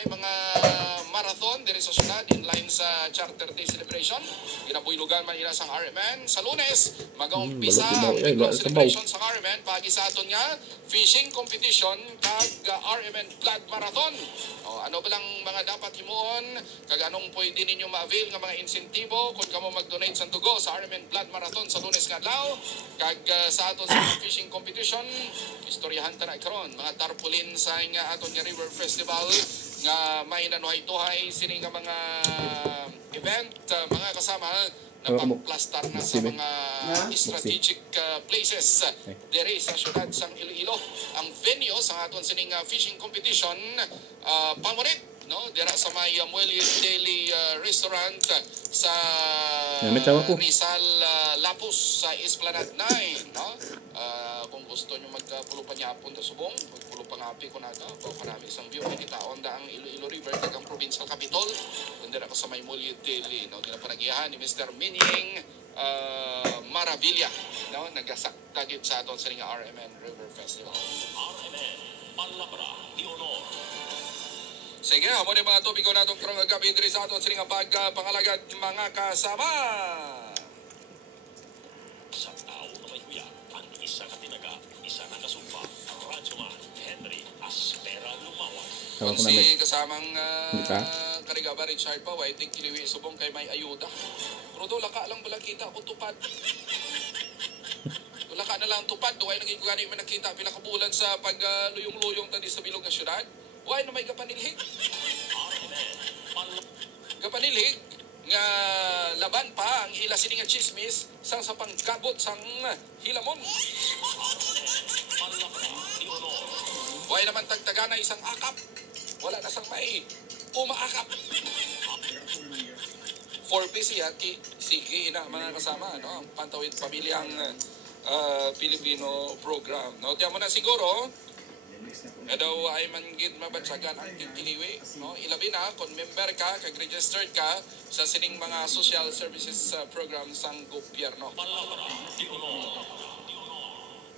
may mga marathon diri sa syudad in line sa Charter Day celebration. Ginabuylugan man ila sang RMN. Sa Lunes, mag-umpisa ang bigong celebration sa RMN pagi sa aton nga fishing competition kag RMN Blood Marathon. Ano ba lang mga dapat himuon kag anong pwede ninyo ma-avail nga mga insentibo kung kamo mag-donate sa dugo sa RMN Blood Marathon sa Lunes nga adlaw kag sa aton sa fishing competition istoryahan ta na karon mga tarpaulin sa nga aton nga River Festival nga may nanuhay-tuhay sini nga mga event mga kasama na pagplastar na sa mga strategic places diri sa syudad sang Iloilo. Ang venue sa aton sining fishing competition pamorit no dira sa may Muelle Daily Restaurant sa Rizal Lapus sa Esplanade 9 no. Kung gusto nyo magpulo pa nyapon ta subong magpulo pa ngapi ko nato o marami isang view kita onda ang Iloilo River kag ang provincial capital dira ka sa may Muelle Daily no dira panagihan ni Mr. Mining Maravilla no nagasakdagit sa aton sa RMN River Festival. RMN Palabra ni Honor. Sige, amo ni mga topiko natong karong gabi diri sa aton sining pangalagad mga kasama. Sa tao na may kuya, ang isa ka tinaga, isa na kasumpa, Radyoman Henry Aspera Lumawan. Kung si kasamang Karigaba Richard pa, way ting kiliwi subong kay may ayuda. Pero do laka lang bala kita kung tupad. Laka na lang tupad, do ay naging gani man nakita pila ka bulan sa pagluyong-luyong tadi sa bilog nga syudad. Why na may kapanilhig? Kapanilhig nga laban pa ang ila sini nga chismis sang sa panggabot sang hilamon. Why naman tagtaga na isang akap. Wala na sang may umaakap. 4PC at sige na mga kasama no ang Pantawid Pamilyang Pilipino program. No tiyan mo na siguro daw ay manggid mabansagan ang kiliwi no ilabi na kung member ka kag registered ka sa sining mga social services program sang gobyerno.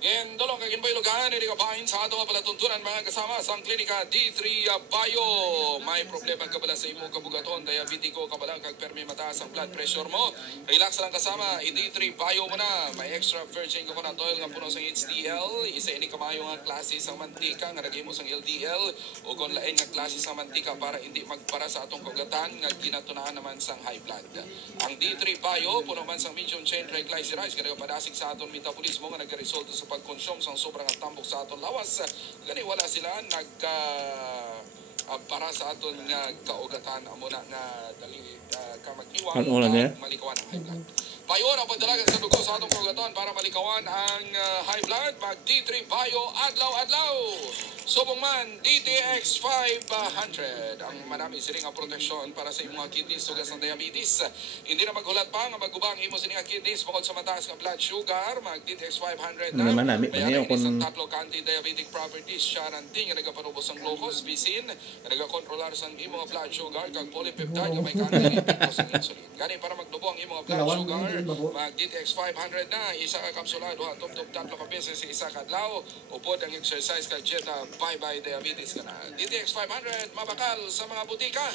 Gen dolong kagin baylogan ni kabahin sa ato nga palatuntunan mga kasama sang klinika D3 Bio. May problema ka bala sa imong kabugaton, diabetiko ka bala kag permi mataas ang blood pressure mo. Relax lang kasama, D3 Bio mo na. May extra virgin coconut oil nga puno sang HDL, isa ini kamayo nga klase sang mantika nga nagimo sang LDL o kon lain nga klase sang mantika para hindi magpara sa atong kagatan nga ginatunahan naman sang high blood. Ang D3 Bio puno man sang medium chain triglycerides kaya padasig sa aton metabolismo nga nagresulta sa pagkonsyum sang sobrang tambok sa aton lawas. Gani wala sila para sa aton nga kaugatan amo na nga dali ka mag-iwang malikawan ang high blood. Payon ang pagdalagan sa dugo sa atong kaugatan para malikawan ang high blood. Mag D3 Bio adlaw-adlaw. Subong man DTX 500 ang manami sining proteksyon para sa imong kidneys sugas ng diabetes. Hindi na maghulat pa nga magubang imo sining kidneys bukod sa mataas nga blood sugar. Mag DTX 500 na. May isang tatlo ka anti-diabetic properties siya nanting nga nagapanubos ang glucose, bisin, nagakontrolar sa imong blood sugar kag polypeptide nga may ka-anti-epektos ng insulin. Gani para magdubo ang imong blood sugar mag DTX 500 na isa ka kapsula duha tumtok tatlo ka beses sa isa ka adlaw upod ang exercise kag dieta bye diabetes ka na. DTX 500 mabakal sa mga butika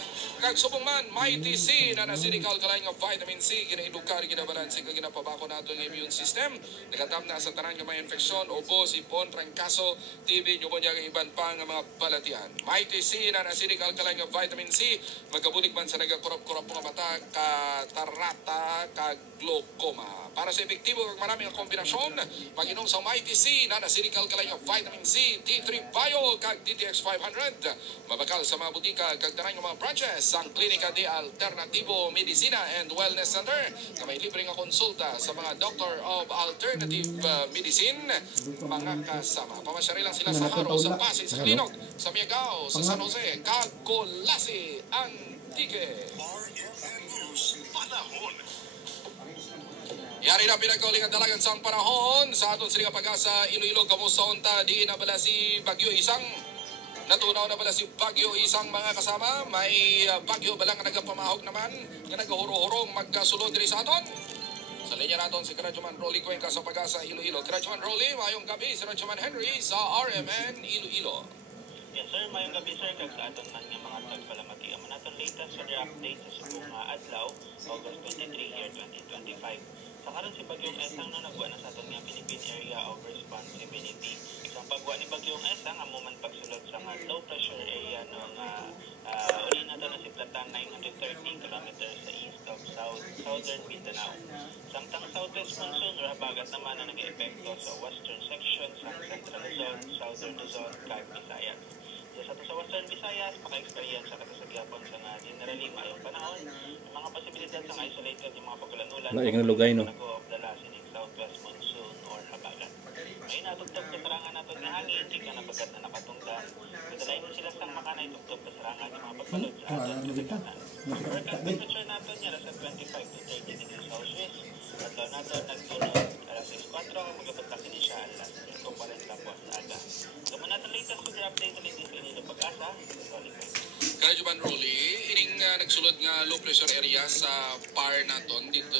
kag subong man Mighty C na nasirikal kalay nga vitamin C ginaedukar ginabalanse kag ginapabako nato ang immune system nagatam na sa tanan nga may infeksyon ubo sipon trangkaso TB pneumonia kag iban pa nga mga balatian. Mighty C na nasirikal kalay nga vitamin C magabulig man sa nagakurap-kurap nga mata katarata kag glaucoma. Para sa epektibo kag marami nga kombinasyon, pag-inom sa Mighty C na nasirikal kalay nga vitamin C, D3 Bio kag DTX 500. Mabakal sa mga butika kag tanan nga mga branches ang Klinika de Alternativo Medicina and Wellness Center nga may libre nga konsulta sa mga Doctor of Alternative Medicine. Mga kasama, pamasyari lang sila sa Haro, sa Pasig, sa Kalinog, sa Miagao, sa San Jose, kag Colase, Antique. Yari na pinagkauling ang dalagan sa panahon sa aton siling pag-asa Iloilo. Kamusta unta di na bala si Bagyo Isang? Natunaw na bala si Bagyo Isang mga kasama? May bagyo bala nga nagapamahog naman nga nagahuro-hurong magkasulod diri sa aton? Sa linya naton si Radyoman Rolly Cuenca sa pag-asa Iloilo. Radyoman Rolly, mayong gabi si Radyoman Henry sa RMN Iloilo. Yes sir, mayong gabi sir kag sa aton nga mga latest weather update sa subong adlaw, August 23, year 2025. Sa karon si Bagyong Esang na nagwa na sa aton nga Philippine Area of Responsibility. Sa pagwa ni Bagyong Esang, amo man pagsulod sa nga low pressure area no nga uli na na si Platan 930 km sa east of southern Mindanao. Samtang southwest monsoon rabagat naman na nag-epekto sa western section sa central Luzon, southern Luzon, kag Visayas. Sa western Visayas, paka-experience sa katasagyapon sa nga generally mayong panahon, mga posibilidad sa isolated yung mga pagulanulan of the last in southwest monsoon or habagat. May natugtog kasarangan nato nga hangin, di ka nabagat na nakatungdan. Kadalain sila sang makanay tugtog kasarangan yung mga pagbalod sa aton kadagatan. Forecast temperature nato niya sa 25 to 30 degrees Celsius. Adlaw nato nagtunod alas 6:04, magabot na kini siya alas 5:40 po sa aga. Gaman nato latest weather update ulit din sa pag-asa. Kaya Juban Rolly, ining nagsulod nga low pressure area sa par naton dito